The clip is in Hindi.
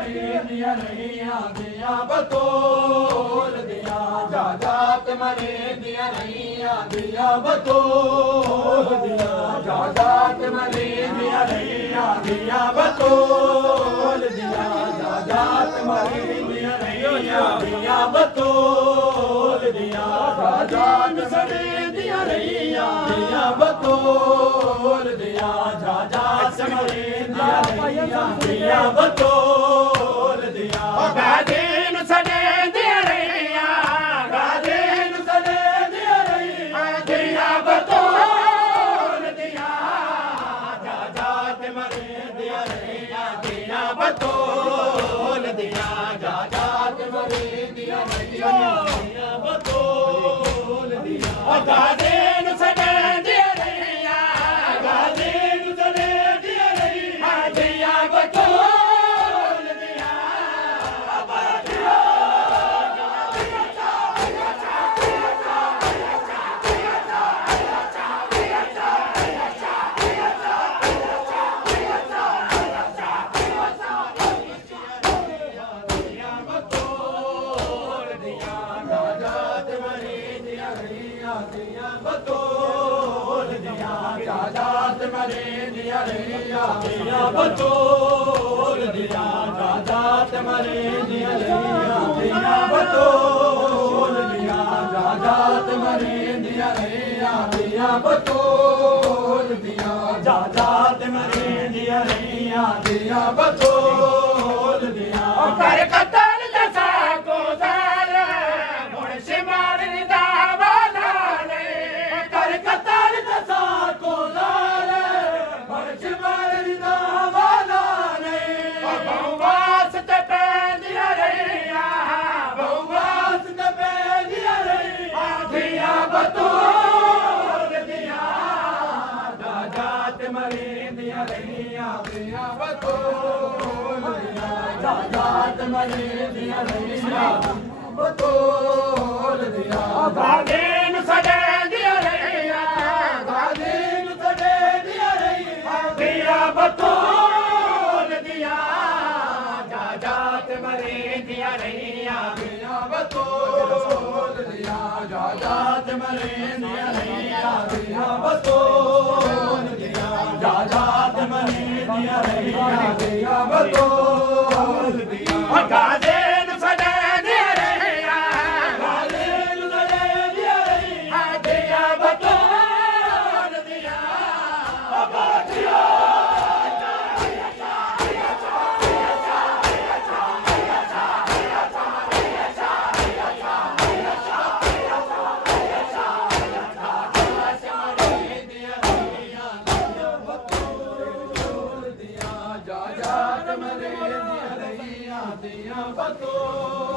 दिया रहिया दिया बतौल दिया जाजात मरे दिया रहिया दिया बतौल दिया जाजात मरे दिया रहिया दिया बतौल दिया जाजात मरे दिया रहिया दिया बतौल दिया जाजात सरे दिया रहिया दिया बतौल दिया जाजात मरे दिया रहिया दिया बतौल दिया गादीन सदे दिया रहिया गादीन सदे दिया रहिया दिया बतौल दिया जाजात मरे दिया रहिया दिया बतौल दिया जाजात मरे दिया रहिया दिया बतौल दिया गादीन सदे दिया रहिया गादीन सदे दिया रहिया दिया बतौल बतौल दिया जाजात मरे दिया रहिया दिया बतौल दिया जाजात मरे दिया रहिया दिया बतौल दिया जाजात मरे दिया रहिया दिया बतौल दिया जाजात मरे दिया रहिया दिया बतौल दिया कर कतल दसा को दाल मुर्शि मार मरे दिया रहिया दिया बतौल दिया जाजात मरे दिया रहिया बतौल दिया गादीन सदे दिया रहिया गादीन सदे दिया रहिया दिया बतौल दिया जाजात मरे दिया रहिया दिया बतौल दिया जाजात मरे दिया रहिया दिया बतौल जाजात मरे दिया रहिया दिया बतौल दिया गादीन सदे दिया रहिया गादीन सदे दिया रहिया दिया बतौल दिया जाजात मरे दिया रहिया दिया बतौल